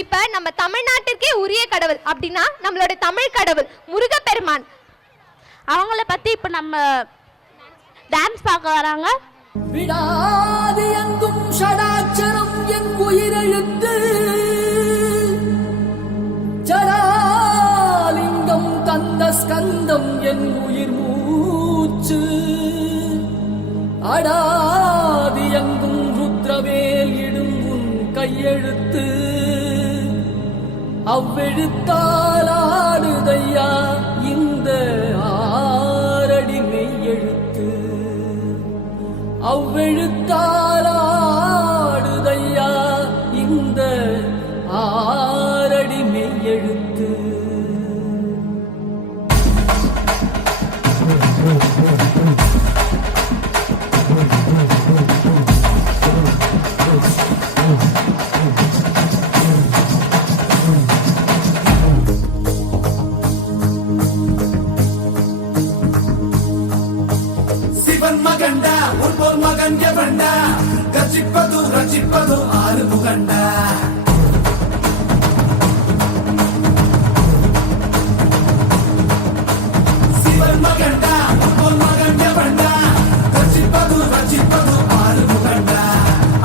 இப்ப நம்ம தமிழ்நாட்டிற்கே உரிய கடவுள் அப்படின்னா நம்மளோட தமிழ் கடவுள் முருகப்பெருமான். அவங்கள பத்தி இப்ப நம்ம டான்ஸ் பார்க்க வராங்க. விடாது எங்கும் ஷடாட்சரம் என் உயிரெழுத்து, ஜடாலிங்கம் தந்த ஸ்கந்தம் என் உயிர் மூச்சு, அடாதி எங்கும் ருத்ரவேல் இடும் உன் கையெழுத்து, அவ்வெழுத்தால் ஆடுதையா இந்த ஆரடி மெய்யெழுத்து, அவ்வெழுத்தால் ஆடுதையா இந்த ஆரடி மெய்யெழுத்து. மகண்டா உன்போல் மகன் எவண்டா, கச்சிப்பது ரச்சிப்பது ஆறு முகண்டா. சிவன் மகண்டா உன்போல் மகன் எவண்டா, கச்சிப்பது ரச்சிப்பது ஆறு முகண்டா.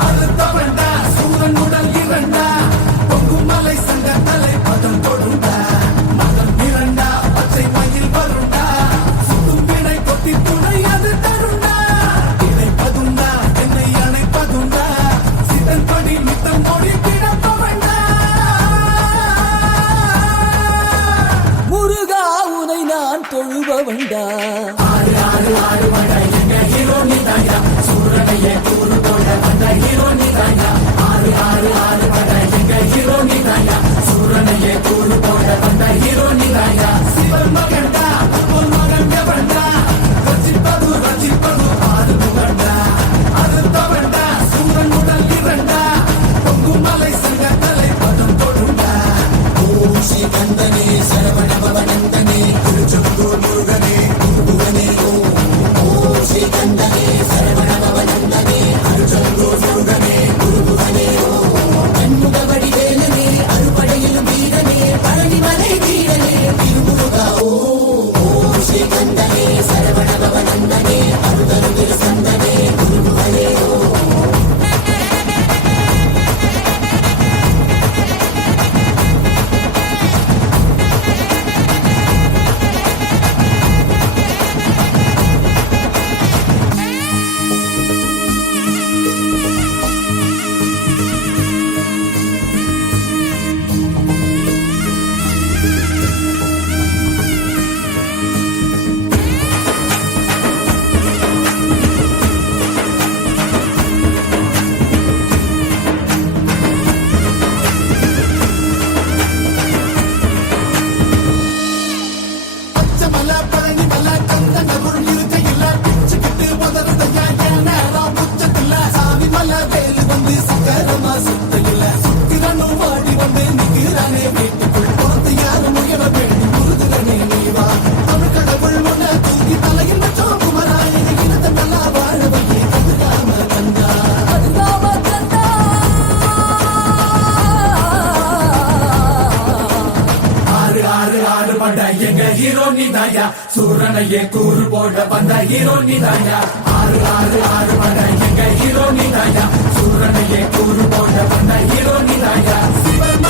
அறுத்தவண்டா சூரன் உடல் இரண்டா, பொங்கும் மலை சங்க தலை பதம் கொடுண்டா. மகன் இரண்டா பச்சை மயில் வருண்டா, சுடும் வினை கொத்தி துணை அது தருண்டா. முருகா உனை நான் தொழுபவண்டா. ஆறு ஆறு ஆறு வண்டா எங்க ஹீரோ நீதாயா, சூரனையே கூறு போட வந்த ஹீரோ நீதாயா. ஆறு ஆறு ஆறு வண்டா எங்க ஹீரோ நீதாயா, சூரனையே கூறு போட வந்த ஹீரோ நீதாயா. சிவன் மகண்டா உன் மகன் எவண்டா, ரச்சிப்பது ரச்சிப்பது ஆறு முகண்டா. அறுத்தவண்டா சூரன் உடல் இரண்டா, பொங்கும் மலை சங்க தலை பதம் கொடுண்டா. ஓம் ஸ்ரீ கந்தனே சரவண பவனந்தனே திருச்செந்தூர் முருகனே குருபுவனே. ஓம் ஸ்ரீ கந்தனே சரவண பவனந்தனே திருச்செந்தூர் முருகனே குருபுவனே. கண்முக வடிவேலனே அறுபடையிலும் வீரனே பழனிமலை வீரனே திருமுருகா. ஓம் ஸ்ரீ கந்தனே சரவண பவனந்தனே அருதரு சந்தனே குருபுவனே. எங்க ஹீரோ நீதாயா, சூரனையே கூறு போட வந்த ஹீரோ நீதாயா. ஆறு ஆறு ஆறு வட எங்க ஹீரோ நீதாயா, சூரனையே கூறு போட வந்த ஹீரோ நீதாயா. சிவன்